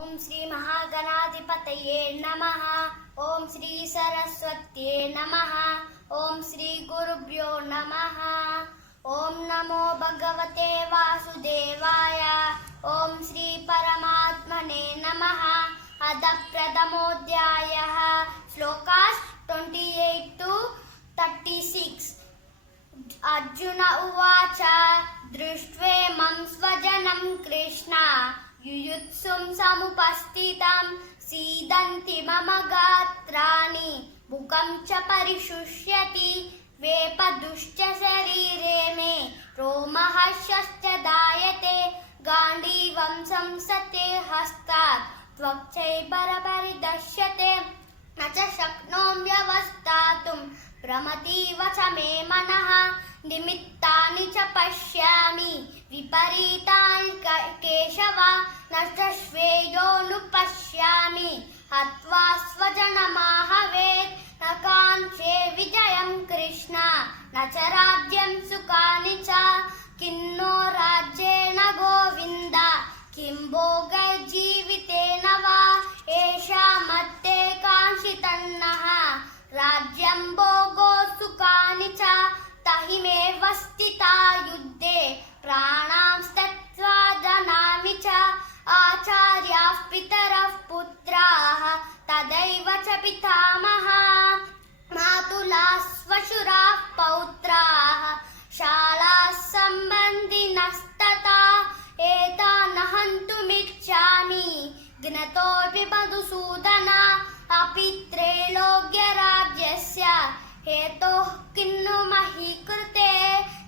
ओम श्री महागणाधिपतये नमः। ओम श्री सरस्वत्यै नमः। ओम श्री गुरुभ्यो नमः। ओम नमो भगवते वासुदेवाय। ओम श्री परमात्मने नमः। अथ प्रथमोऽध्यायः। श्लोकास् 28 to 36। अर्जुन उवाच दृष्ट्वेमं स्वजनं कृष्ण युयुत्सुं समुपस्थितं सीदन्ति मम गात्राणि मुखं च परिशुष्यति वेपदुश्च शरीरे मे रोमहर्षश्च दायते गाण्डीवं संसते हस्तात् त्वक्चैबरपरिदश्यते न च शक्नोम्यवस्थातुं भ्रमतीव च मे मनः निमित्तानि च पश्यामि विपरीतानि केशव न च श्रेयोऽनुपश्यामि हत्वा स्वजनमाहवेत् न काञ्चे विजयं कृष्ण न च राज्यं सुखानि च किन्नो राज्येन गोविन्द किं भोगैर्जीवितेन वा येषामर्थे काङ्क्षितन्नः राज्यं भोगो सुखानि च तहिमेव स्थिता युद्धे प्राणां त्यक्त्वा जानामि च आचार्याः पितरः पुत्राः तदैव च पितामहाः मातुलाः श्वशुराः पौत्राः शालाः सम्बन्धिनस्तथा एतान् हन्तुमिच्छामि ज्ञतोऽपि मधुसूदन अपि त्रैलोक्यराज्यस्य हेतोः किन्नु मही कृते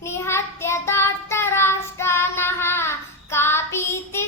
निहत्य धार्तराष्ट्रानः कापीति